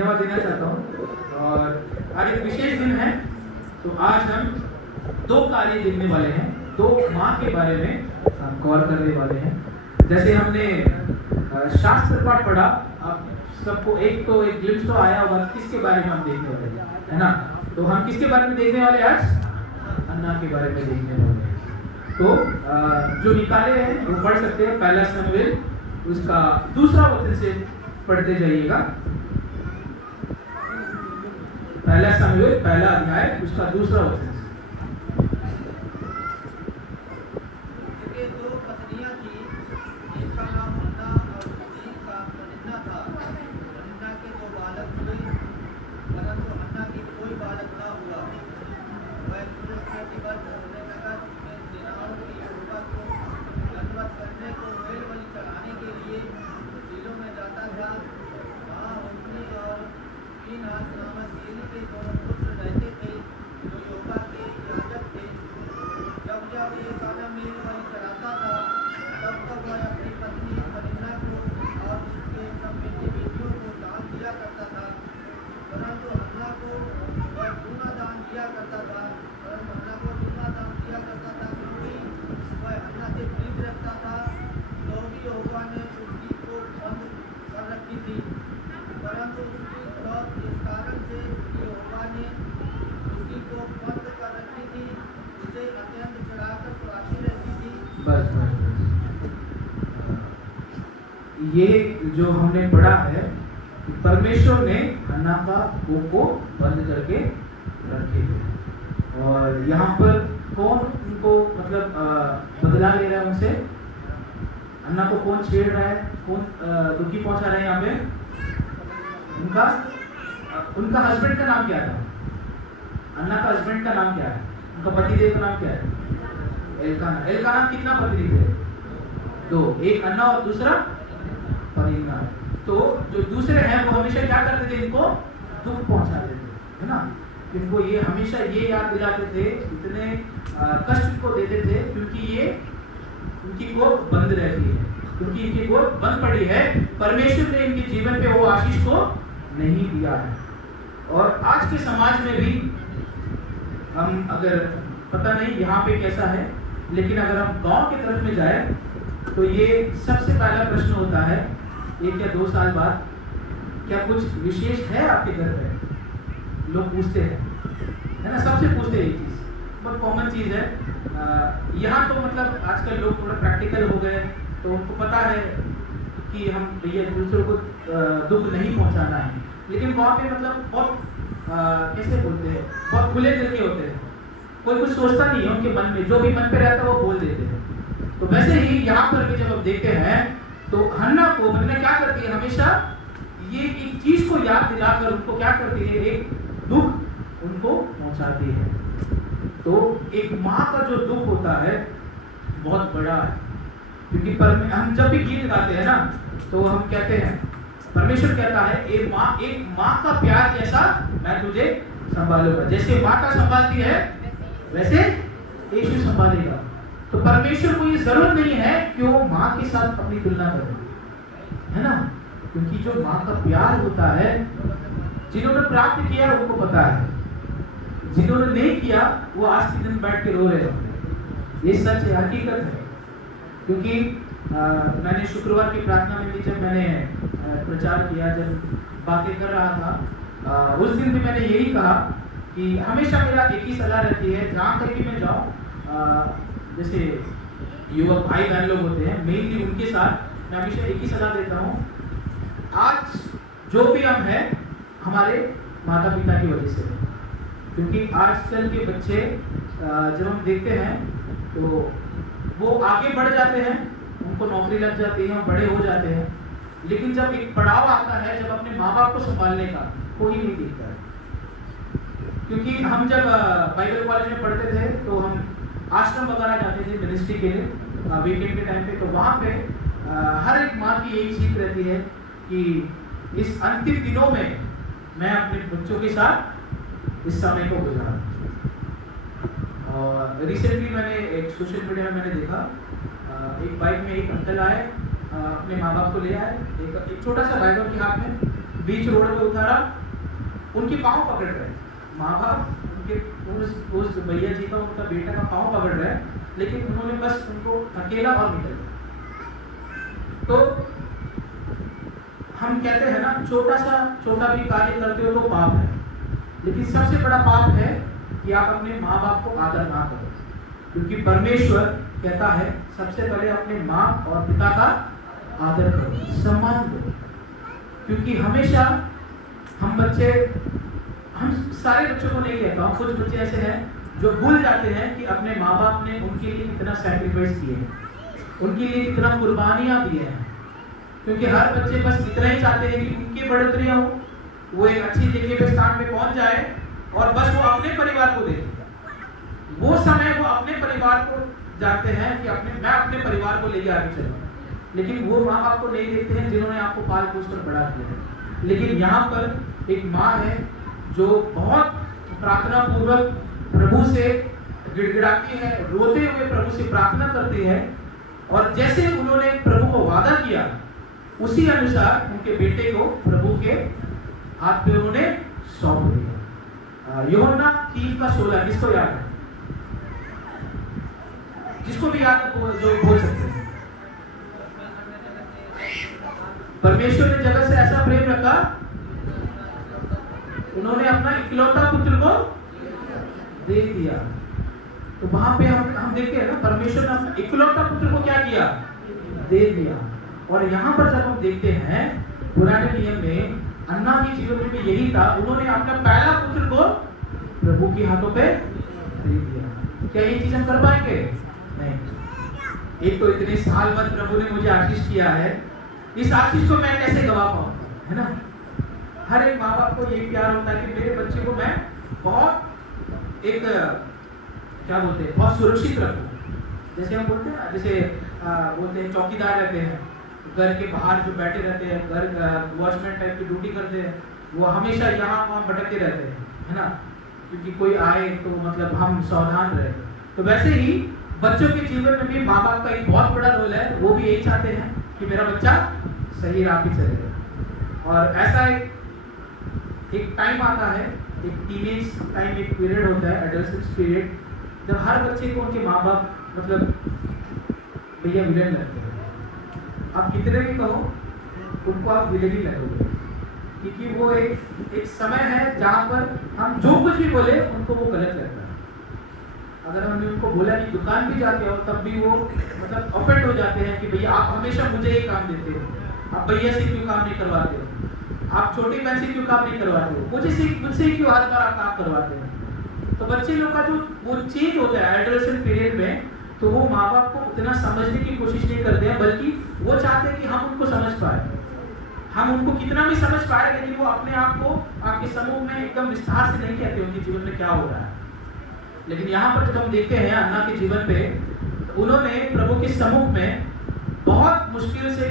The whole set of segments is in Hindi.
धन्यवाद देना चाहता हूँ। और आज एक विशेष दिन है, तो आज हम दो कार्य देखने वाले हैं, दो माँ के बारे में हम कवर करने वाले हैं। जैसे हमने शास्त्र पाठ पढ़ा, आप सबको एक ग्लिम्स तो आया होगा किसके बारे में हम देखने वाले हैं, है ना। तो हम किसके बारे में देखने वाले आज? अन्ना के बारे में देखने वाले हैं। तो जो निकाले हैं वो पढ़ सकते हैं। पहला शमूएल उसका दूसरा वचन से पढ़ते जाइएगा। पहला शमूएल पहला अध्याय उसका दूसरा वचन। ये जो हमने पढ़ा है, परमेश्वर ने हन्ना का कोख को बंद करके रखे थे। और यहाँ पर कौन उनको मतलब बदला ले रहा है उनसे? हन्ना को कौन छेड़ रहा है, कौन दुखी पहुंचा रहा है यहाँ पे? उनका हस्बैंड का नाम क्या था? हन्ना का हस्बैंड का नाम क्या है? उनका पतिदेव का नाम क्या है? एल्काना। एल्काना कितना पत्नी थे? दो, एक अन्ना और दूसरा परीना। तो जो दूसरे हैं वो हमेशा क्या करते थे? इनको दुख पहुंचाते थे, है ना। इनको ये हमेशा ये याद दिलाते थे, इतने कष्ट को देते थे क्योंकि ये उनकी गोद बंद रहती है, क्योंकि इनकी गोद बंद पड़ी है। परमेश्वर ने इनके जीवन पे वो आशीष को नहीं दिया है। और आज के समाज में भी हम अगर पता नहीं यहाँ पे कैसा है, लेकिन अगर हम गांव की तरफ में जाए तो ये सबसे पहला प्रश्न होता है 1 या 2 साल बाद, क्या कुछ विशेष है आपके घर पे? लोग पूछते हैं, है ना, सबसे पूछते हैं। ये चीज़ बहुत कॉमन चीज़ है। यहाँ तो मतलब आजकल लोग थोड़ा प्रैक्टिकल हो गए, तो उनको पता है कि हम भैया दूसरों को दुख नहीं पहुँचाना है। लेकिन वहाँ पे मतलब बहुत कैसे बोलते हैं, बहुत खुले दिल के होते हैं। कोई कुछ सोचता नहीं है उनके मन में, जो भी मन पे रहता है वो बोल देते हैं। तो वैसे ही यहाँ पर भी जब हम देखते हैं तो हन्ना को मतलब क्या करती है, हमेशा ये एक चीज को याद दिलाकर उनको क्या करती है, एक दुख उनको पहुंचाती है। तो एक माँ का जो दुख होता है बहुत बड़ा है, क्योंकि हम जब भी गीत गाते हैं ना तो हम कहते हैं, परमेश्वर कहता है एक माँ का प्यार जैसा मैं तुझे संभालूंगा। जैसे माता संभालती है वैसे यीशु संभालेगा। तो परमेश्वर को ये जरूरत नहीं है कि वो माँ के साथ अपनी तुलना करे, है ना, क्योंकि जो माँ का प्यार होता है, जिन्होंने प्राप्त किया उनको पता है, जिन्होंने नहीं किया वो आज के दिन बैठ के रो रहे होंगे। ये सच है, हकीकत है। क्योंकि मैंने शुक्रवार की प्रार्थना में भी जब मैंने प्रचार किया, जब बातें कर रहा था, उस दिन भी मैंने यही कहा कि हमेशा मेरा एक ही सलाह रहती है, जहाँ कहीं भी मैं जाऊँ, जैसे युवक भाई बहन लोग होते हैं, मेनली उनके साथ मैं हमेशा एक ही सलाह देता हूँ, आज जो भी हम हैं हमारे माता पिता की वजह से। क्योंकि आजकल के बच्चे जब हम देखते हैं तो वो आगे बढ़ जाते हैं, उनको नौकरी लग जाती है, बड़े हो जाते हैं, लेकिन जब एक पड़ाव आता है, जब अपने माँ बाप को संभालने का, कोई नहीं दिखता है। क्योंकि हम जब बाइबल कॉलेज में पढ़ते थे तो हम आश्रम वगैरह जाते थे मिनिस्ट्री के लिए वीकेंड के टाइम पे, तो वहाँ पे हर एक माँ की यही सीख रहती है कि इस अंतिम दिनों में मैं अपने बच्चों के साथ इस समय को गुजारूं। और रिसेंटली मैंने एक सोशल मीडिया में मैंने देखा, एक बाइक में एक अंकल आए, अपने माँ बाप को ले आए, एक छोटा सा बैग उनके हाथ में, बीच रोड पे उतारा, उनके पाँव पकड़ रहे हैं। माँ बाप उनके उस भैया जी का, उनका बेटा का पाँव पकड़ रहे हैं, लेकिन उन्होंने बस उनको अकेला और निकल दिया। तो हम कहते हैं ना, छोटा भी कार्य करते हो तो पाप है, लेकिन सबसे बड़ा पाप है कि आप अपने माँ बाप को आदर ना करो, क्योंकि परमेश्वर कहता है सबसे पहले अपने माँ और पिता का आदर करो, सम्मान दो। क्योंकि हमेशा हम सारे बच्चों को नहीं कहता हूँ, कुछ बच्चे ऐसे हैं जो भूल जाते हैं कि अपने माँ बाप ने उनके लिए कितना सैक्रिफाइस किए हैं, उनके लिए कितना कुर्बानियाँ दी हैं। क्योंकि हर बच्चे बस इतना ही चाहते हैं कि उनकी बढ़ोतरी हो, वो एक अच्छी जगह पे स्थान पे पहुंच जाए और बस वो अपने परिवार को देखे। वो समय वो अपने परिवार को जानते हैं कि मैं अपने परिवार को लेके आगे चलूँ, लेकिन वो माँ बाप को नहीं देखते हैं जिन्होंने आपको पाल पोस कर बड़ा किया है। लेकिन यहाँ पर एक माँ है जो बहुत प्रार्थना पूर्वक प्रभु से गिड़गिड़ाती है, रोते हुए प्रभु से प्रार्थना करती है, और जैसे उन्होंने प्रभु को वादा किया उसी अनुसार उनके बेटे को प्रभु के हाथ पे उन्होंने सौंप दिया। यूहन्ना 3:16 किसको याद है? जिसको भी याद है जो बोल सकते हैं। परमेश्वर ने जगत से ऐसा प्रेम रखा, उन्होंने अपना इकलौता पुत्र को दे दिया। तो वहां पे हम देखते हैं ना, परमेश्वर ने अपना इकलौता पुत्र को क्या किया? दे दिया। और यहाँ पर जब हम देखते हैं पुराने नियम में अन्ना के जीवन में भी यही था, उन्होंने अपना पहला पुत्र को प्रभु के हाथों पे दे दिया। क्या ये चीज हम कर पाएंगे? नहीं। एक तो इतने साल बाद प्रभु ने मुझे आशीष किया है, इस आशीष को मैं कैसे गवा पाऊंगा, है ना? हर एक माँ बाप को ये प्यार होता है कि मेरे बच्चे को मैं बहुत एक क्या बोलते हैं, बहुत सुरक्षित रखूं। जैसे हम बोलते हैं ना, जैसे बोलते हैं चौकीदार रहते हैं घर के बाहर, जो बैठे रहते हैं, घर वॉचमैन टाइप की ड्यूटी करते हैं, वो हमेशा यहाँ वहाँ भटकते रहते हैं, है ना? क्योंकि कोई आए तो मतलब हम सावधान रहे। तो वैसे ही बच्चों के जीवन में भी माँ बाप का एक बहुत बड़ा रोल है। वो भी यही चाहते हैं कि मेरा बच्चा सही राह पे चलेगा। और ऐसा एक टाइम आता है, एक टीनेज टाइम, एक पीरियड होता है, एडोलेसेंस पीरियड, जब हर बच्चे को उनके माँ बाप मतलब भैया विलेन लगते हैं। आप कितने भी कहो, उनको आप विलेन ही लगोगे, क्योंकि वो एक समय है जहाँ पर हम जो कुछ भी बोले उनको वो गलत लगता है। अगर हमने उनको बोला कि दुकान भी जाते हो, तब भी वो मतलब ऑफेंड हो जाते हैं कि भैया आप हमेशा मुझे ये काम देते हो, आप भैया से क्यों काम नहीं करवाते हो, आप छोटी बहन से क्यों काम नहीं करवाते हो, मुझसे क्यों हर बार आप काम करवाते हो। तो बच्चे लोग का जो वो चेंज होता है एडोलेसेंट पीरियड में, तो वो माँ बाप को उतना समझने की कोशिश नहीं करते हैं, बल्कि वो चाहते हैं कि हम उनको समझ पाए, हम उनको कितना भी समझ पाए, लेकिन वो अपने आप को आपके समूह में एकदम विस्तार से नहीं कहते उनके जीवन में क्या हो रहा है। लेकिन यहाँ पर जब हम देखते हैं अन्ना के जीवन पे, तो उन्होंने प्रभु के समूह में बहुत मुश्किल से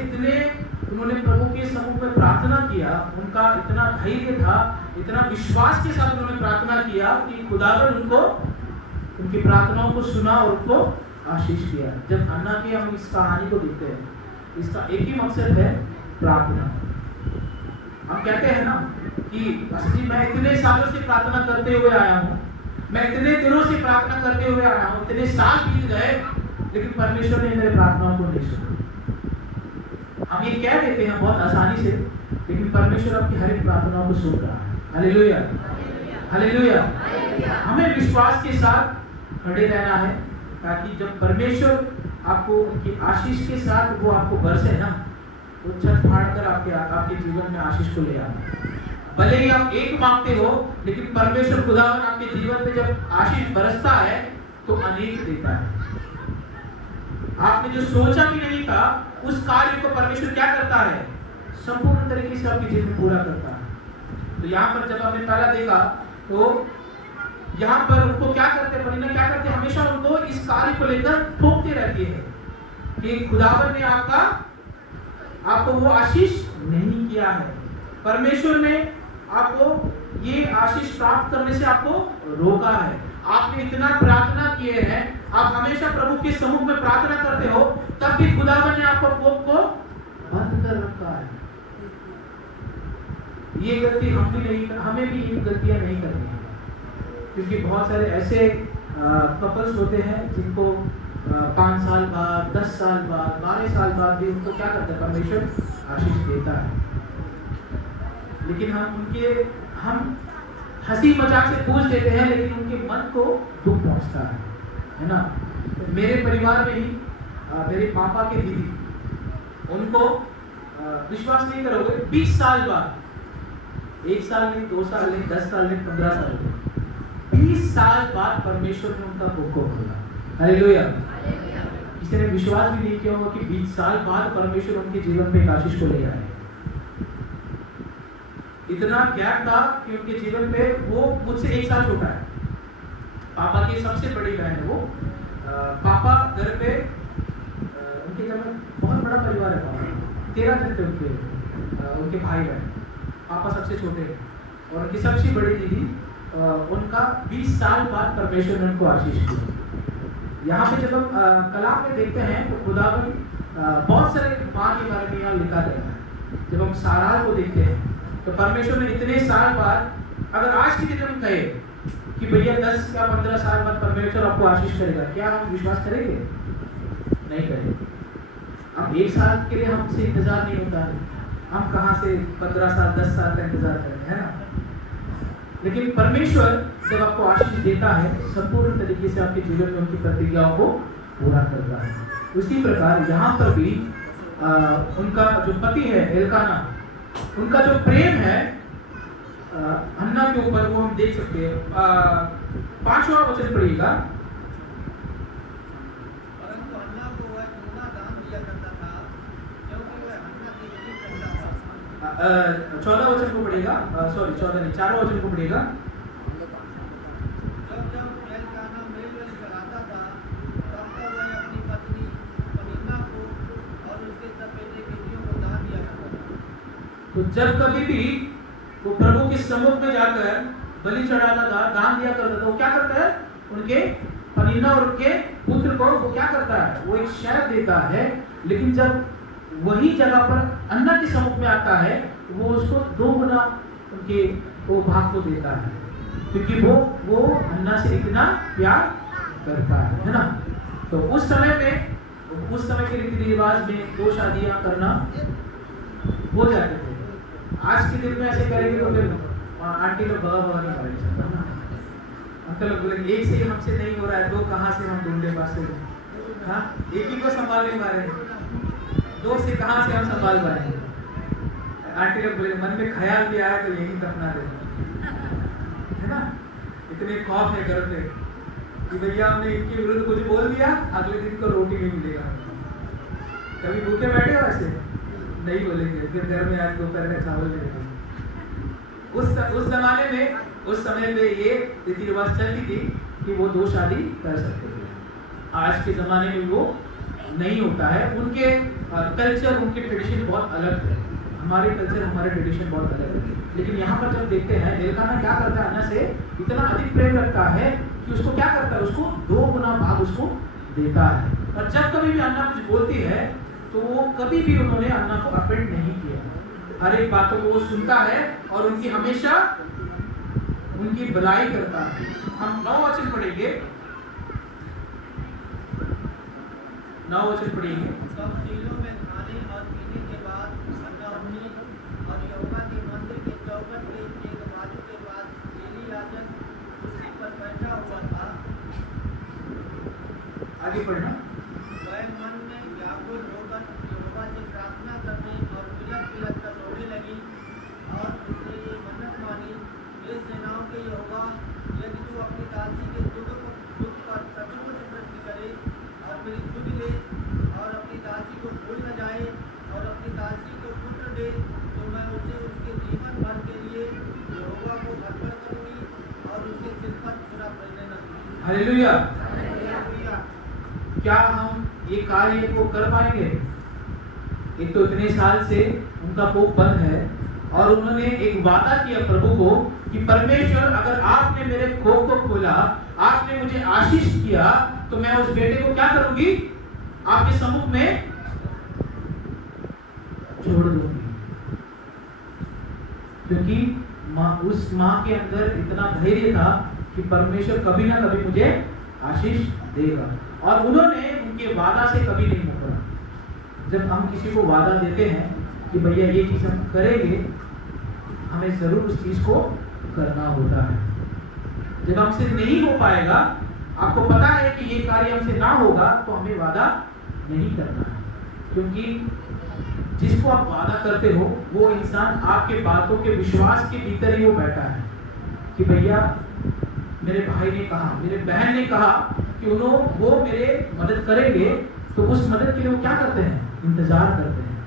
उन्होंने प्रभु के समूह में प्रार्थना किया। उनका इतना धैर्य था, इतना विश्वास के साथ उन्होंने प्रार्थना किया कि खुदावन उनको उनकी प्रार्थनाओं को सुना और उनको आशीष दिया। जब अन्ना की हम इस कहानी को देखते हैं, इसका एक ही मकसद है, प्रार्थना। हम कहते हैं ना कि जी मैं इतने सालों से प्रार्थना करते हुए आया हूँ, मैं इतने दिनों से प्रार्थना करते हुए आया हूँ, इतने साल बीत गए, लेकिन परमेश्वर ने मेरे प्रार्थनाओं को नहीं सुना। हम ये कह देते हैं बहुत आसानी से, लेकिन परमेश्वर आपकी हर एक प्रार्थनाओं को सुन रहा है। Hallelujah, hallelujah. हमें विश्वास के साथ खड़े रहना है, ताकि जब परमेश्वर आपको उनकी आशीष के साथ वो आपको बरसे ना, तो छत फाड़ कर आपके जीवन में आशीष को ले आना। भले ही आप एक मांगते हो, लेकिन परमेश्वर खुदावन आपके जीवन में जब आशीष बरसता है तो अनेक देता है। आपने जो सोचा भी नहीं था, उस कार्य को परमेश्वर क्या करता है? संपूर्ण तरीके से आपके जीवन में पूरा करता है। तो यहाँ पर जब हमने पहला देखा, तो यहाँ पर उनको क्या करते, परिणा क्या करते, हमेशा उनको इस कार्य को लेकर ठोकते रहती है कि खुदावन ने आपको वो आशीष नहीं किया है, परमेश्वर ने आपको ये आशीष प्राप्त करने से आपको रोका है। आपने इतना प्रार्थना किए हैं, आप हमेशा प्रभु के समूह में प्रार्थना करते हो, तब भी खुदावन ने आपको कोप को बंद कर रखा है। ये गलती हमें भी ये गलतियां नहीं करनी है, क्योंकि बहुत सारे ऐसे कपल्स होते हैं जिनको 5 साल बाद, 10 साल बाद, 12 साल बाद भी उनको क्या करता है, परमेश्वर आशीष देता है। लेकिन हम हंसी मजाक से पूछ देते हैं, लेकिन उनके मन को दुख पहुंचता है ना। मेरे परिवार में ही मेरे पापा के दीदी, उनको विश्वास नहीं करोगे, 20 साल बाद, 1 साल नहीं, 2 साल नहीं, 10 साल नहीं, 15 साल नहीं, 20 साल बाद परमेश्वर ने उनका मुख को खोला। हालेलुया। किसी ने विश्वास भी नहीं किया होगा कि 20 साल बाद परमेश्वर उनके जीवन में एक आशीष को ले आए। इतना गैप था कि उनके जीवन पे, वो मुझसे 1 साल छोटा है, पापा की सबसे बड़ी बहन है वो। पापा घर पे, उनके घर में बहुत बड़ा परिवार है, पापा 13 जन थे उनके भाई बहन, पापा सबसे छोटे हैं, और उनकी सबसे बड़ी दीदी, उनका 20 साल बाद परमेश्वर ने उनको आशीष दी। यहाँ पे जब हम कलाम में देखते हैं तो खुदावन बहुत सारे माँ के बारे में यहाँ लिखा गया है। जब हम साराह को देखते हैं तो परमेश्वर ने इतने साल बाद, अगर आज के दिन हम कहे कि भैया 10 या 15 साल बाद परमेश्वर आपको आशीष करेगा, क्या हम विश्वास करेंगे? नहीं करेंगे। अब 1 साल के लिए हमसे इंतजार नहीं होता है, हम कहाँ से 15 साल 10 साल का इंतजार करेंगे, है ना। लेकिन परमेश्वर जब आपको आशीष देता है, संपूर्ण तरीके से आपके जीवन में उनकी प्रतिज्ञाओं को पूरा करता है। उसी प्रकार यहाँ पर भी उनका जो पति है एल्काना, उनका जो प्रेम है हन्ना के ऊपर, वो हम देख सकते हैं। 5वां वचन पढ़िएगा। 14 वचन को पढ़ेगा, सॉरी 14 नहीं, 4वां वचन को पढ़ेगा। तो जब कभी भी वो प्रभु के सम्मुख में जाकर बलि चढ़ाता था, दान दिया करता था, वो क्या करता है, उनके पनीना और उनके पुत्र को वो क्या करता है, वो एक शहद देता है। लेकिन जब वही जगह पर अन्ना के सम्मुख में आता है, वो उसको 2 गुना उनके वो भाग को देता है, क्योंकि वो अन्ना से इतना प्यार करता है ना। तो उस समय के रीति रिवाज में 2 शादियां करना हो जाते थे। आज के दिन में ऐसे करेंगे तो फिर आंटी लोग बगा नहीं करेंगे ना, अंकल लोग बोलेंगे एक से ही हमसे नहीं हो रहा है, 2 कहाँ से हम ढूंढे पास से, हाँ, एक ही को संभाल नहीं पा रहे, 2 से कहाँ से हम संभाल पाएंगे। आंटी लोग बोले मन में ख्याल भी आया तो यही दफना दे, है ना। इतने खौफ है घर में कि भैया हमने इनके विरुद्ध कुछ बोल दिया, अगले दिन को रोटी नहीं मिलेगा। कभी भूखे बैठे हो ऐसे? नहीं बोलेंगे, फिर घर में आज दोपहर का चावल मिलेगा। उस जमाने में, उस समय में ये रीति रिवाज चलती थी कि वो 2 शादी कर सकते थे। आज के जमाने में वो नहीं होता है। उनके कल्चर, उनके ट्रेडिशन बहुत अलग है, हमारे कल्चर, हमारे ट्रेडिशन बहुत अलग है। लेकिन यहाँ पर जब देखते हैं एल्काना क्या करता है, अन्ना से इतना अधिक प्रेम रखता है कि उसको क्या करता है, उसको 2 गुना भाग उसको देता है। और जब कभी भी अन्ना कुछ बोलती है तो वो कभी भी उन्होंने अन्ना को अफेंड नहीं किया, हर एक बातों को वो सुनता है और उनकी हमेशा उनकी भलाई करता है। हम 9 वचन पढ़ेंगे, 9 वचन पढ़ेंगे। सब चीजों में खाने और पीने के बाद अन्ना अपनी और यहोवा के मंदिर के चौखट के एक बाजू के पास एली याजक कुर्सी पर बैठा हुआ था। आगे पढ़ना। वह मन में व्याकुल होकर यहोवा से प्रार्थना करने और बिलख कर रोने लगी और उसने ये मन्नत मानी, हे सेनाओं के यहोवा, यदि तू अपनी दासी के दुख पर सचमुच दृष्टि करे और मेरी सुध ले और अपनी दासी को भूल न जाए और अपनी दासी को पुत्र दे, तो मैं उसे उसके जीवन भर के लिए यहोवा को अर्पण करूंगी और उसके सिर पर छुरा पड़ने न दूंगी। हालेलुया। क्या हम ये कार्य को कर पाएंगे? एक तो इतने साल से उनका कोप बंद है और उन्होंने एक वादा किया प्रभु को कि परमेश्वर, अगर आपने मेरे कोप को खोला, आपने मुझे आशीष किया, तो मैं उस बेटे को क्या करूंगी, आपके सम्मुख में छोड़ दूंगी। क्योंकि उस माँ के अंदर इतना धैर्य था कि परमेश्वर कभी ना कभी मुझे आशीष देगा, और उन्होंने उनके वादा से कभी नहीं मुकरा। जब हम किसी को वादा देते हैं कि भैया ये चीज़ हम करेंगे, हमें जरूर उस चीज़ को करना होता है। जब हमसे नहीं हो पाएगा, आपको पता है कि ये कार्य हमसे ना होगा, तो हमें वादा नहीं करना है, क्योंकि जिसको आप वादा करते हो वो इंसान आपके बातों के विश्वास के भीतर ही वो बैठा है कि भैया मेरे भाई ने कहा, मेरे बहन ने कहा कि वो मेरे मदद करेंगे, तो उस मदद के लिए वो क्या करते हैं? इंतजार करते हैं।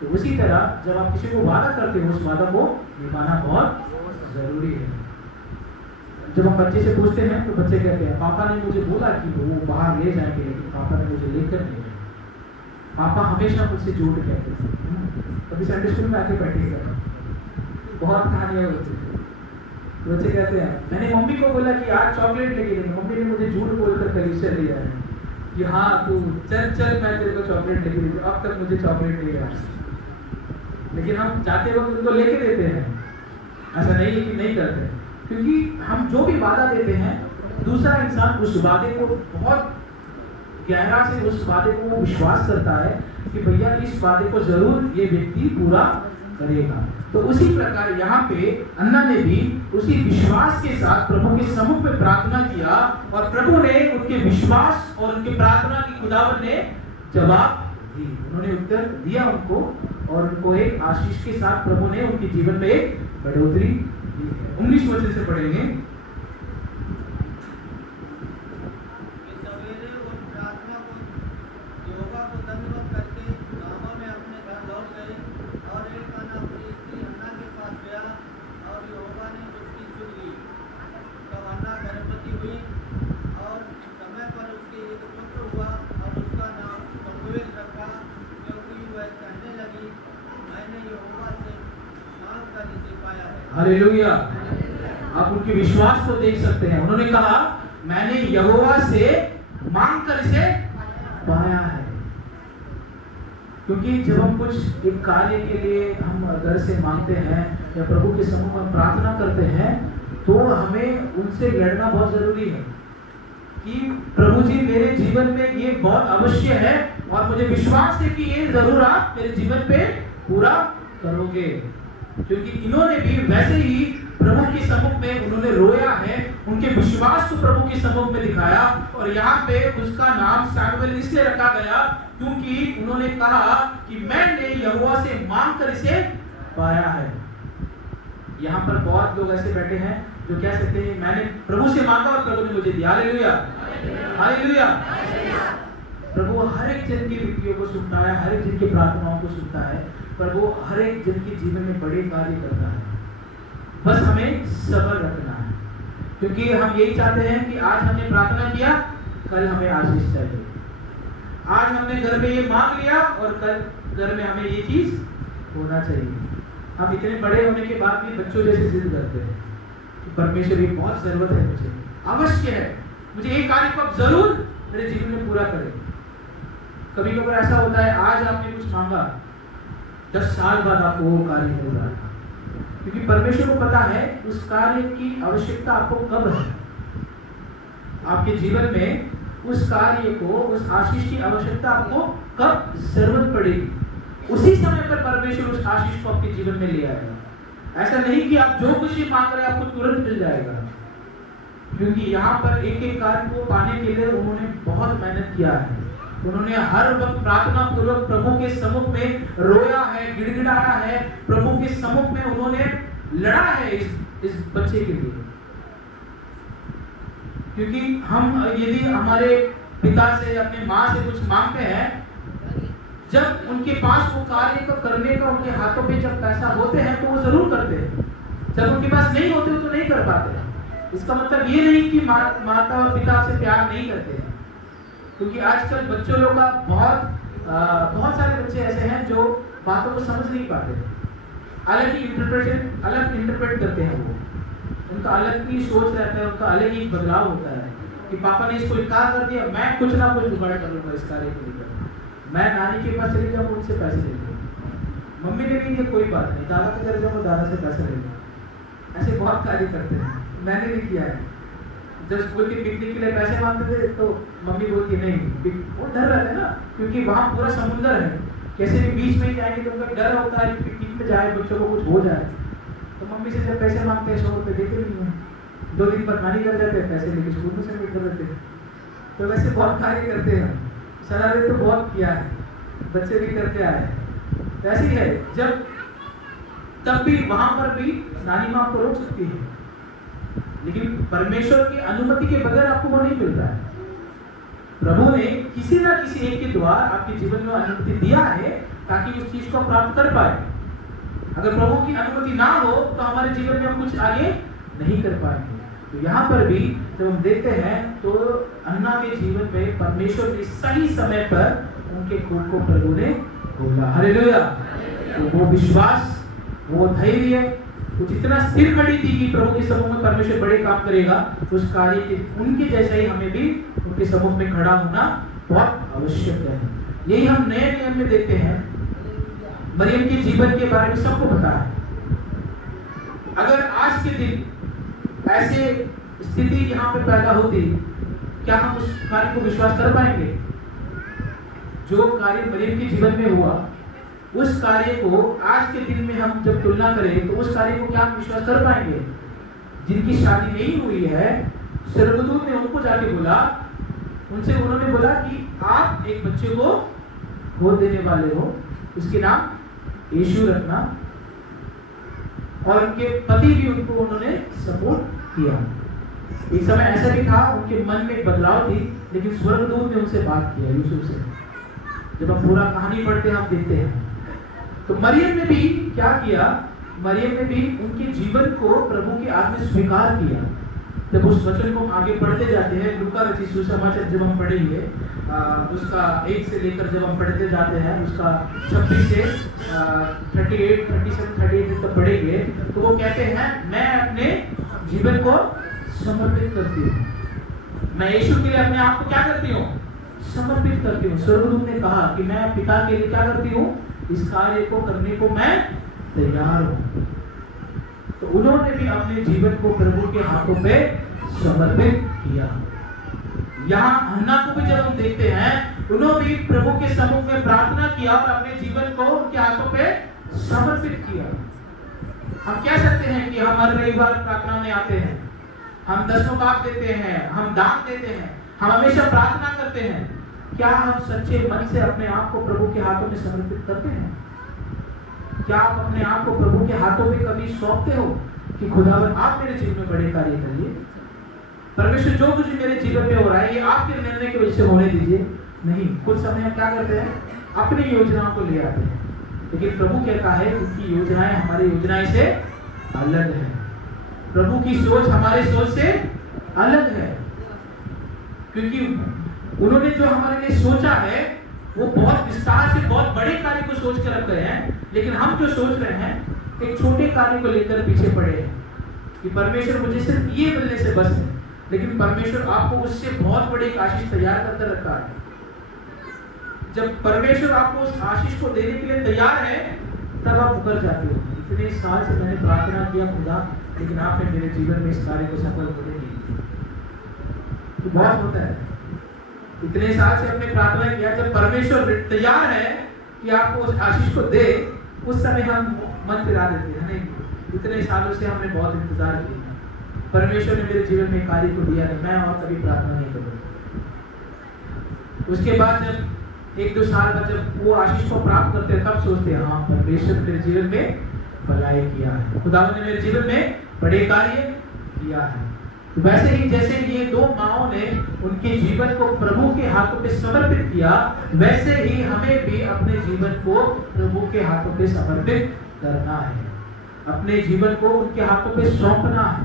तो उसी तरह जब आप किसी को वादा करते हो, उस वादा को निभाना बहुत जरूरी है। जब हम बच्चे से पूछते हैं तो बच्चे कहते हैं पापा ने मुझे बोला कि वो बाहर ले जाएंगे, लेकिन पापा ने मुझे लेकर नहीं गए। पापा हमेशा मुझसे झूठ कहते थे। कभी संडे स्कूल में आके बैठेगा, बहुत कहानियां होती है। बच्चे कहते हैं मैंने मम्मी को बोला कि आज चॉकलेट लेके देंगे, मम्मी ने मुझे झूठ बोलकर कलीसिया ले जाए कि हाँ तू चल चल मैं तेरे को चॉकलेट लेके देती हूँ, अब तक मुझे चॉकलेट नहीं आया। लेकिन हम जाते वक्त उनको लेके देते हैं, ऐसा नहीं है कि नहीं करते, क्योंकि हम जो भी वादा देते हैं दूसरा इंसान उस वादे को बहुत गहरा से उस वादे को वो विश्वास करता है कि भैया इस वादे को जरूर ये व्यक्ति पूरा करेगा। तो उसी प्रकार यहाँ पे अन्ना ने भी उसी विश्वास के साथ प्रभु के सम्मुख में प्रार्थना किया, और प्रभु ने उनके विश्वास और उनके प्रार्थना की खुदावन ने जवाब दी। उन्होंने उत्तर दिया उनको, और उनको एक आशीष के साथ प्रभु ने उनके जीवन में एक बढ़ोतरी दी है। 19 वचन से पढ़ेंगे। हालेलुया। आप उनके विश्वास को देख सकते हैं। उन्होंने कहा मैंने यहोवा से मांग कर इसे पाया है। क्योंकि जब हम कुछ एक कार्य के लिए हम घर से मांगते हैं या प्रभु के सम्मुख में प्रार्थना करते हैं, तो हमें उनसे लड़ना बहुत जरूरी है कि प्रभु जी मेरे जीवन में ये बहुत अवश्य है, और मुझे विश्वास है कि ये जरूर आप मेरे जीवन पे पूरा करोगे। क्योंकि इन्होंने भी वैसे ही प्रभु के सम्मुख में उन्होंने रोया है, उनके विश्वास को प्रभु के सम्मुख में दिखाया, और यहाँ पे उसका नाम सैमुएल इसलिए रखा गया क्योंकि उन्होंने कहा कि मैंने यहोवा से मांग कर इसे पाया है। यहाँ पर बहुत लोग ऐसे बैठे हैं जो कह सकते हैं मैंने प्रभु से मांगा और प्रभु ने मुझे दिया। Hallelujah, hallelujah. प्रभु हर एक जन की विनतियों को सुनता है, हर एक जन की प्रार्थनाओं को सुनता है। प्रभु हर एक जन के जीवन में बड़े कार्य करता है, बस हमें सब्र रखना है। क्योंकि हम यही चाहते हैं कि आज हमने प्रार्थना किया, कल हमें आशीष चाहिए। आज हमने घर में ये मांग लिया और कल घर में हमें ये चीज होना चाहिए। हम इतने बड़े होने के बाद भी बच्चों जैसे जिद करते हैं कि परमेश्वर की बहुत जरूरत है, मुझे अवश्य है, मुझे एक कार्य को आप जरूर मेरे जीवन में पूरा करें। कभी कभी ऐसा होता है आज आपने कुछ मांगा, 10 साल बाद आपको वो कार्य मिल रहा है, क्योंकि परमेश्वर को पता है उस कार्य की आवश्यकता आपको कब है। आपके जीवन में उस कार्य को, उस आशीष की आवश्यकता आपको कब जरूरत पड़ेगी, उसी समय पर परमेश्वर उस आशीष को आपके जीवन में ले आएगा। ऐसा नहीं कि आप जो कुछ भी मांग रहे हैं आपको तुरंत मिल जाएगा, क्योंकि यहाँ पर एक एक कार्य को पाने के लिए उन्होंने बहुत मेहनत किया है। उन्होंने हर वक्त प्रार्थना पूर्वक प्रभु के सम्मुख में रोया है, गिड़गिड़ाया है, प्रभु के सम्मुख में उन्होंने लड़ा है इस बच्चे के लिए। क्योंकि हम यदि हमारे पिता से, अपने माँ से कुछ मांगते हैं, जब उनके पास वो कार्य को करने का उनके हाथों पे जब पैसा होते हैं तो वो जरूर करते हैं, जब उनके पास नहीं होते तो नहीं कर पाते। इसका मतलब ये नहीं कि माता और पिता से प्यार नहीं करते हैं, क्योंकि आजकल बच्चों लोग का बहुत सारे बच्चे ऐसे हैं जो बातों को समझ नहीं पाते, अलग इंटरप्रेट करते हैं। वो उनका अलग ही सोच रहता है, उनका अलग ही बदलाव होता है कि पापा ने इसको इनकार कर दिया, मैं कुछ ना कुछ जुगाड़ करूंगा इस कार्य को लेकर। मैं नानी के पास चली जाऊंगा, उनसे पैसे ले लूंगा, मम्मी ने भी दिया कोई बात नहीं, दादा के घर जाऊंगा, दादा से पैसे ले लूंगा। बहुत कार्य करते हैं, मैंने भी किया है। जब स्कूल की पिकनिक के लिए पैसे मांगते थे तो मम्मी बोलती नहीं, वो डर रहता है ना, क्योंकि वहाँ पूरा समुंदर है, कैसे भी बीच में जाएंगे तो उनका डर होता है कि पिकनिक में जाए बच्चों को कुछ हो जाए। तो मम्मी से जब पैसे मांगते हैं 100 रुपये देते नहीं हैं, 2 दिन पर खाली कर जाते हैं, पैसे लेके स्कूल में सबमिट कर देते हैं। तो वैसे बहुत कार्य करते हैं, शरारत तो बहुत किया है, बच्चे भी करते आए हैं। वैसे ही है, जब तब भी वहां पर भी नानी माँ आपको रोक सकती है, लेकिन परमेश्वर की अनुमति के बगैर आपको वो नहीं मिलता है। प्रभु ने किसी ना किसी एक के द्वारा आपके जीवन में अनुमति दिया है ताकि उस चीज को प्राप्त कर पाए। अगर प्रभु की अनुमति ना हो तो हमारे जीवन में हम कुछ आगे नहीं कर पाएंगे। तो यहाँ पर भी जब हम देखते हैं तो अन्ना के जीवन में परमेश्वर ने सही समय पर उनके खून को प्रभु ने खोला। हालेलुया। तो वो विश्वास, वो धैर्य, वो जितना स्थिर खड़ी थी कि प्रभु के समूह में परमेश्वर बड़े काम करेगा, उस कार्य के उनके जैसा ही हमें भी उनके समूह में खड़ा होना बहुत आवश्यक है। यही हम नए नियम में देखते हैं। मरियम के जीवन के बारे में सबको पता है। अगर आज के दिन ऐसे स्थिति यहाँ पे पैदा होती, क्या हम उस कार्य को विश्वास कर पाएंगे? जो कार्य मरियम के जीवन में हुआ, उस कार्य को आज के दिन में हम जब तुलना करें तो उस कार्य को क्या हम विश्वास कर पाएंगे? जिनकी शादी नहीं हुई है, स्वर्गदूत ने उनको जाके बोला, उनसे उन्होंने बोला कि आप एक बच्चे को गोद देने वाले हो, उसके नाम यीशु रखना। और उनके पति भी उनको उन्होंने सपोर्ट किया। एक समय ऐसा भी था उनके मन में एक बदलाव थी, लेकिन स्वर्गदूत ने उनसे बात किया, यूसुफ से। जब हम पूरा कहानी पढ़ते हैं हम देखते हैं तो मरियम ने भी क्या किया, मरियम ने भी उनके जीवन को प्रभु के आगे स्वीकार किया। जब उस वचन को आगे पढ़ते जाते हैं, लूका रचित सुसमाचार जब हम पढ़ेंगे उसका 1 से लेकर जब हम पढ़ते जाते हैं उसका 26 से 38, 37, 38 तक पढ़ेंगे तो वो कहते हैं मैं अपने जीवन को समर्पित करती हूँ। मैं यीशु के लिए अपने आप को क्या करती हूँ? समर्पित करती हूँ। स्वर्गदूत ने कहा कि मैं पिता के लिए क्या करती हूँ? इस कार्य को करने को मैं तैयार हूँ। तो उन्होंने भी अपने जीवन को प्रभु के हाथों पे समर्पित किया। यहाँ हन्ना को भी जब हम देखते हैं, उन्होंने भी प्रभु के सम्मुख में प्रार्थना किया और अपने जीवन को उनके हाथों पे समर्पित किया। हम कह सकते हैं कि हम हर रविवार प्रार्थना में आते हैं, हम 10वां भाग देते हैं, हम दान देते हैं, हम हमेशा प्रार्थना करते हैं। क्या हम सच्चे मन से अपने आप को प्रभु के हाथों में समर्पित करते हैं? क्या आप अपने आप को प्रभु के हाथों में कभी सौंपते हो कि खुदावन आप मेरे जीवन में बड़े कार्य करिए, परमेश्वर जो कुछ मेरे जीवन में हो रहा है ये आपके निर्णय की वजह से होने दीजिए? नहीं, कुछ समय हम क्या करते हैं? अपनी योजनाओं को ले आते हैं, लेकिन प्रभु कहता है उनकी योजनाएं हमारी योजनाएं से अलग है। प्रभु की सोच हमारे सोच से अलग है, क्योंकि उन्होंने जो हमारे लिए सोचा है वो बहुत विस्तार से बहुत बड़े कार्य को सोच कर रख गए हैं, लेकिन हम जो सोच रहे हैं एक छोटे कार्य को लेकर पीछे पड़े हैं कि परमेश्वर मुझे सिर्फ ये मिलने से बस है, लेकिन परमेश्वर आपको उससे बहुत बड़ी एक आशीष तैयार करके रखा है। जब परमेश्वर आपको उस आशीष को देने के लिए तैयार है तब आप मुकर जाते हो। इतने साल से मैंने प्रार्थना किया खुदा, लेकिन आपने मेरे जीवन में इस कार्य को सफल होने नहीं दिया। तो बहुत होता है, इतने साल से हमने प्रार्थना किया, जब परमेश्वर तैयार है कि आपको उस आशीष को दे, उस समय हम मन फिरा देते हैं। नहीं, इतने सालों से हमने बहुत इंतजार किया, परमेश्वर ने मेरे जीवन में कार्य को दिया है, मैं और कभी प्रार्थना नहीं करूँगा। उसके बाद जब 1-2 साल बाद जब वो आशीष को प्राप्त करते हैं तब सोचते हैं हाँ परमेश्वर ने मेरे जीवन में भलाई किया है, खुदावन ने मेरे जीवन में बड़े कार्य किया है। तो वैसे ही जैसे ये 2 माँओं ने उनके जीवन को प्रभु के हाथों पे समर्पित किया, वैसे ही हमें भी अपने जीवन को प्रभु के हाथों पे समर्पित करना है, अपने जीवन को उनके हाथों पे सौंपना है।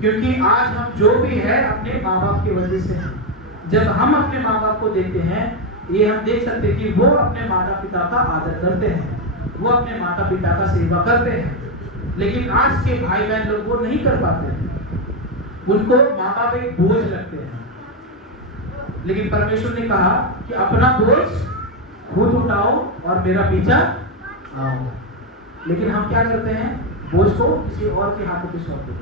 क्योंकि आज हम जो भी है अपने माँ बाप की वजह से हैं। जब हम अपने माँ बाप को देखते हैं, ये हम देख सकते हैं कि वो अपने माता पिता का आदर करते हैं, वो अपने माता पिता का सेवा करते हैं, लेकिन आज के भाई बहन लोग वो नहीं कर पाते हैं। उनको माँ बाप एक बोझ लगते हैं, लेकिन परमेश्वर ने कहा कि अपना बोझ खुद उठाओ और मेरा पीछा आओ। लेकिन हम क्या करते हैं? बोझ को किसी और के हाथों पे सौंप दो।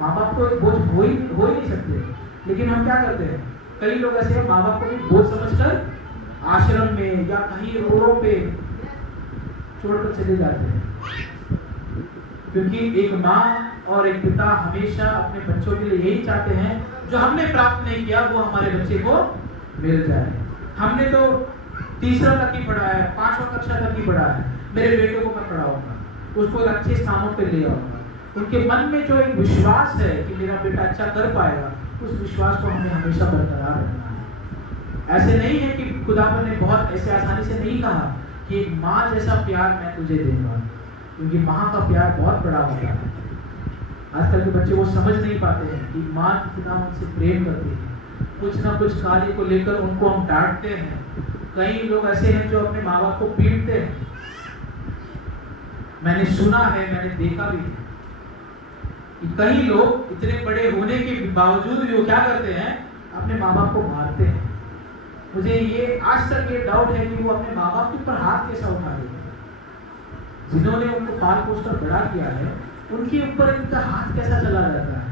माँ बाप तो एक बोझ हो ही नहीं सकते, लेकिन हम क्या करते हैं, कई लोग ऐसे हैं माँ बाप को भी बोझ समझकर आश्रम में या कहीं रोडों पे छोड़कर चले जाते हैं। क्योंकि एक माँ और एक पिता हमेशा अपने बच्चों के लिए यही चाहते हैं, जो हमने प्राप्त नहीं किया वो हमारे बच्चे को मिल जाए। हमने तो तीसरा तक ही पढ़ा है, 5वां कक्षा तक ही पढ़ा है, मेरे बेटे को मैं पढ़ाऊंगा, उसको एक अच्छे स्थानों पे ले आऊंगा। उनके मन में जो एक विश्वास है कि मेरा बेटा अच्छा कर पाएगा, उस विश्वास को हमें हमेशा बरकरार रखना है। ऐसे नहीं है कि खुदावन ने बहुत ऐसे आसानी से नहीं कहा कि एक माँ जैसा प्यार मैं तुझे दूंगा, क्योंकि माँ का प्यार बहुत बड़ा होता है। आजकल के बच्चे वो समझ नहीं पाते हैं कि माँ कितना उनसे प्रेम करती है। कुछ ना कुछ कार्य को लेकर उनको हम डांटते हैं। कई लोग ऐसे हैं जो अपने माँ बाप को पीटते हैं। मैंने सुना है, मैंने देखा भी है कि कई लोग इतने बड़े होने के बावजूद भी वो क्या करते हैं, अपने माँ बाप को मारते हैं। मुझे ये आज तक ये डाउट है कि वो अपने माँ बाप के ऊपर हाथ कैसा उठा देते हैं। जिन्होंने उनको पाल पोस कर बड़ा किया है, उनके ऊपर इनका हाथ कैसा चला जाता है।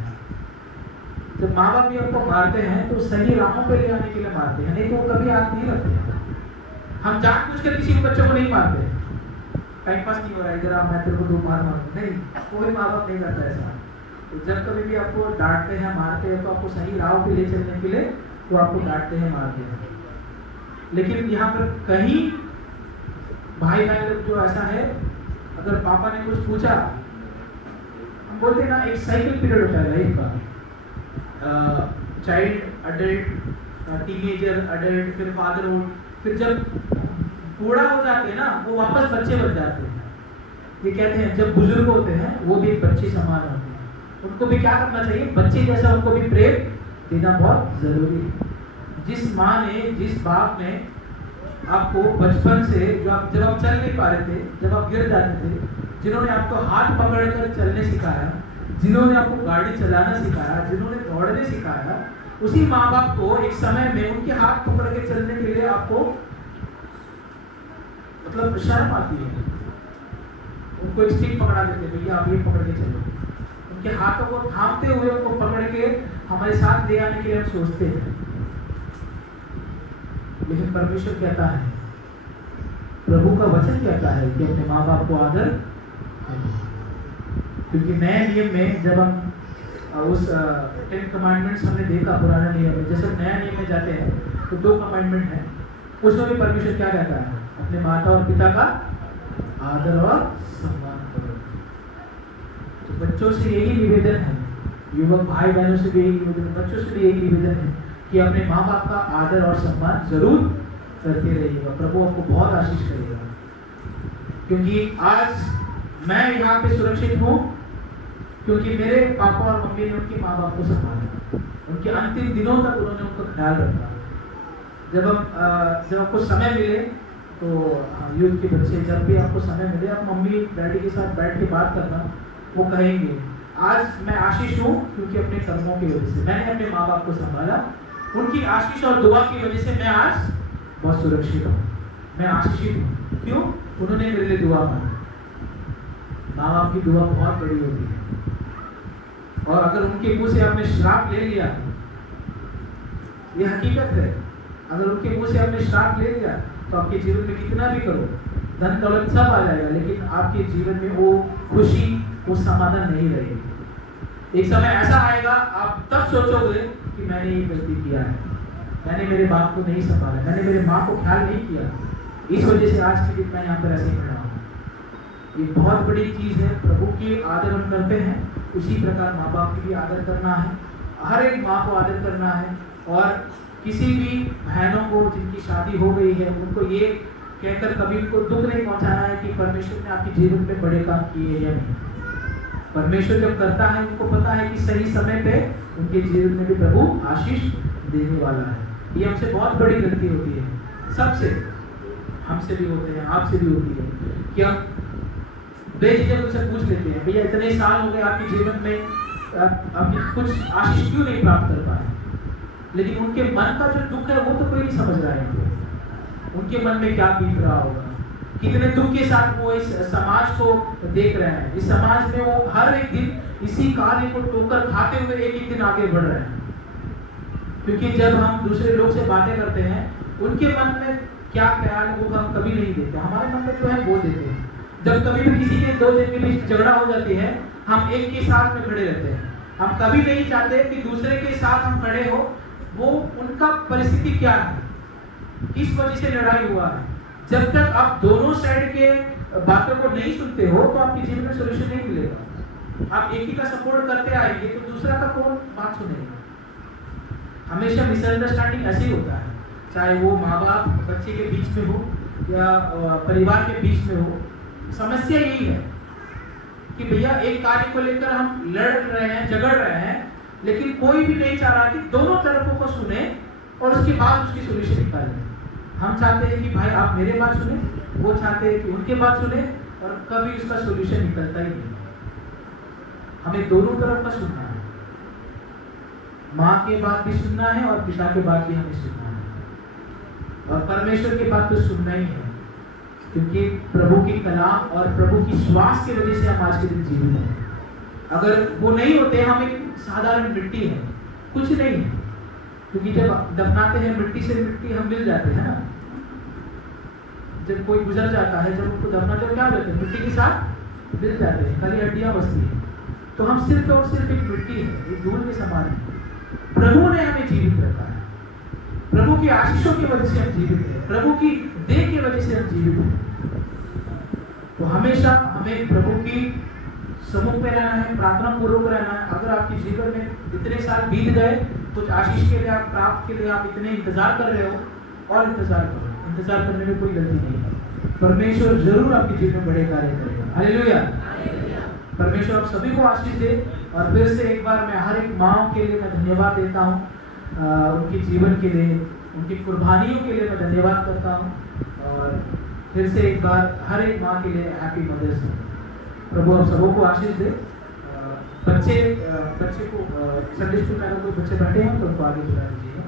जब माँ बाप भी आपको मारते हैं तो सही राहों पे ले आने के लिए मारते हैं, नहीं तो वो कभी हाथ नहीं रखते हैं। हम जानबूझकर किसी के बच्चों को नहीं मारते, टाइम पास नहीं हो रहा है, इधर मैं तेरे को 2 मार मारूं, नहीं, कोई माँ बाप नहीं करता ऐसा। तो जब कभी भी आपको डांटते हैं, मारते हैं, तो आपको सही राह पे ले चलने के लिए वो आपको डांटते हैं, मारते हैं। लेकिन यहाँ पर कहीं भाई बहन लोग जो ऐसा है, अगर पापा ने कुछ पूछा, हम बोलते हैं ना, एक साइकिल पीरियड होता है लाइफ का, चाइल्ड, अडल्ट, टीनेजर, अडल्ट, फिर फादरहुड, फिर जब बूढ़ा हो जाते हैं ना, वो वापस बच्चे बन जाते हैं। ये कहते हैं जब बुजुर्ग होते हैं वो भी एक बच्चे समान होते हैं, उनको भी क्या करना चाहिए, बच्चे जैसा उनको भी प्रेम देना बहुत जरूरी है। जिस माँ ने, जिस बाप ने आपको बचपन से जब आप चल नहीं पा रहे थे, जब आप गिर जाते थे, जिन्होंने आपको हाथ पकड़कर चलने सिखाया, जिन्होंने आपको गाड़ी चलाना सिखाया, जिन्होंने दौड़ने सिखाया, उसी माँ बाप को एक समय में उनके हाथ पकड़ के चलने के लिए आपको मतलब शर्म आती है। उनको एक स्टिक पकड़ा देते, भैया आप ये पकड़ के चलो। उनके हाथों को थामते हुए उनको पकड़ के हमारे साथ ले आने के लिए हम सोचते हैं। लेकिन परमेश्वर कहता है, प्रभु का वचन कहता है कि अपने माँ बाप को आदर करो। क्योंकि नए नियम में जब हम उस 10 कमांडमेंट्स हमने देखा पुराने नियम में, जैसे नया नियम में जाते हैं तो 2 कमांडमेंट हैं, उसमें भी परमेश्वर क्या कहता है, अपने माता और पिता का आदर और सम्मान करो। तो बच्चों से यही निवेदन है, युवक भाई बहनों से भी यही निवेदन, बच्चों से भी यही निवेदन है कि अपने माँ बाप का आदर और सम्मान जरूर करते रहिएगा। प्रभु आपको बहुत आशीष करेगा। क्योंकि आज मैं यहाँ पे सुरक्षित हूँ क्योंकि मेरे पापा और मम्मी ने उनके माँ बाप को संभाला, उनके अंतिम दिनों तक उन्होंने उनका ख्याल रखा। जब आपको समय मिले तो यूथ के बच्चे, जब भी आपको समय मिले, आप मम्मी डैडी के साथ बैठ के बात करना। वो कहेंगे आज मैं आशीष हूँ क्योंकि अपने कर्मों की वजह से मैंने अपने माँ बाप को संभाला, उनकी आशीष और दुआ की वजह से मैं आज बहुत सुरक्षित हूँ, मैं आशीषित हूँ। क्यों? उन्होंने मेरे लिए दुआ मांगी। माँ बाप की दुआ बहुत बड़ी होती है। और अगर उनके मुंह से आपने श्राप ले लिया, ये हकीकत है, अगर उनके मुंह से आपने श्राप ले लिया तो आपके जीवन में कितना भी करो, धन दौलत सब आ जाएगा, लेकिन आपके जीवन में वो खुशी, वो समाधान नहीं रहेगी। एक समय ऐसा आएगा आप तब सोचोगे कि मैंने ये गलती किया है, मैंने मेरे बाप को नहीं संभाला, मैंने मेरे माँ को ख्याल नहीं किया, इस वजह से आज के दिन मैं यहाँ पर ऐसे खड़ा हूँ। ये बहुत बड़ी चीज़ है। प्रभु की आदर हम करते हैं, उसी प्रकार माँ बाप की भी आदर करना है, हर एक माँ को आदर करना है। और किसी भी बहनों को जिनकी शादी हो गई है, उनको ये कहकर कभी उनको दुख नहीं पहुंचाना है कि परमेश्वर ने आपके जीवन में बड़े काम किए या नहीं। परमेश्वर जब करता है, उनको पता है कि सही समय पे उनके जीवन में भी प्रभु आशीष देने वाला है। ये हमसे बहुत बड़ी गलती होती है, सबसे, हमसे भी होते हैं, आपसे भी होती है कि हम बेझिझक उनसे पूछ लेते हैं, भैया इतने साल हो गए आपके जीवन में आपकी कुछ आशीष क्यों नहीं प्राप्त कर पाए। लेकिन उनके मन का जो दुख है वो तो कोई नहीं समझ रहा है। उनके मन में क्या बीत रहा होगा, कितने दुख के साथ वो इस समाज को देख रहे हैं। इस समाज में वो हर एक दिन इसी कार्य को टोकर खाते हुए एक एक दिन आगे बढ़ रहे हैं। क्योंकि जब हम दूसरे लोग से बातें करते हैं, उनके मन में क्या ख्याल है वो हम कभी नहीं देते, हमारे मन में जो है बोल देते हैं। जब कभी भी किसी के दो जन के बीच झगड़ा हो जाती है, हम एक के साथ में खड़े रहते हैं। हम कभी नहीं चाहते कि दूसरे के साथ हम खड़े हो, वो उनका परिस्थिति क्या है, किस वजह से लड़ाई हुआ है। जब तक आप दोनों साइड के बातों को नहीं सुनते हो तो आपके जीवन में सोल्यूशन नहीं मिलेगा। आप एक ही का सपोर्ट करते आएंगे तो दूसरा का कौन बात सुनेगा। हमेशा मिसअंडरस्टैंडिंग ऐसे ही होता है, चाहे वो माँ बाप बच्चे के बीच में हो या परिवार के बीच में हो। समस्या यही है कि भैया एक कार्य को लेकर हम लड़ रहे हैं, झगड़ रहे हैं, लेकिन कोई भी नहीं चाह रहा कि दोनों तरफों को सुने और उसके बाद उसकी सोल्यूशन निकालें। हम चाहते हैं कि भाई आप मेरे बात सुने, वो चाहते हैं कि उनके बात सुने, और कभी उसका सोल्यूशन निकलता ही नहीं। हमें दोनों तरफ का सुनना है, माँ के बात भी सुनना है और पिता के बात भी हमें सुनना है, और परमेश्वर के बात तो सुनना ही है। क्योंकि प्रभु की कलाम और प्रभु की श्वास की वजह से हम आज के दिन जीवित हैं। अगर वो नहीं होते, हम एक साधारण मिट्टी है, कुछ नहीं है। क्योंकि जब दफनाते हैं मिट्टी से मिट्टी हम मिल जाते हैं ना। जब कोई गुजर जाता है, जब उनको दफनाते हो क्या हो जाते हैं, मिट्टी के साथ मिल जाते हैं, खाली हड्डियां बचती है। तो हम सिर्फ और सिर्फ एक मिट्टी है, एक धूल के समान है। प्रभु ने हमें जीवित रखा है, प्रभु की आशीषों की वजह से हम जीवित हैं, प्रभु की देह की वजह से हम जीवित हैं। तो हमेशा हमें प्रभु की सम्मुख में रहना है, प्रार्थना पूर्वक रहना है। अगर आपके जीवन में इतने साल बीत गए, कुछ आशीष के लिए आप प्राप्त के लिए आप इतने इंतजार कर रहे हो, और इंतजार करो। इंतजार करने में कोई गलती नहीं है। परमेश्वर जरूर आपके जीवन में बड़े कार्य करेगा। हालेलुया। परमेश्वर आप सभी को आशीष दे। और फिर से एक बार मैं हर एक माँ के लिए मैं धन्यवाद देता हूँ, उनके जीवन के लिए, उनकी कुर्बानियों के लिए मैं धन्यवाद करता हूँ। और फिर से एक बार हर एक माँ के लिए हैप्पी मदर्स डे। प्रभु आप सबों को आशीष दे। बच्चे को संडे स्कूल में अगर कोई बच्चे बैठे हैं तो उनको आगे बुला दीजिएगा।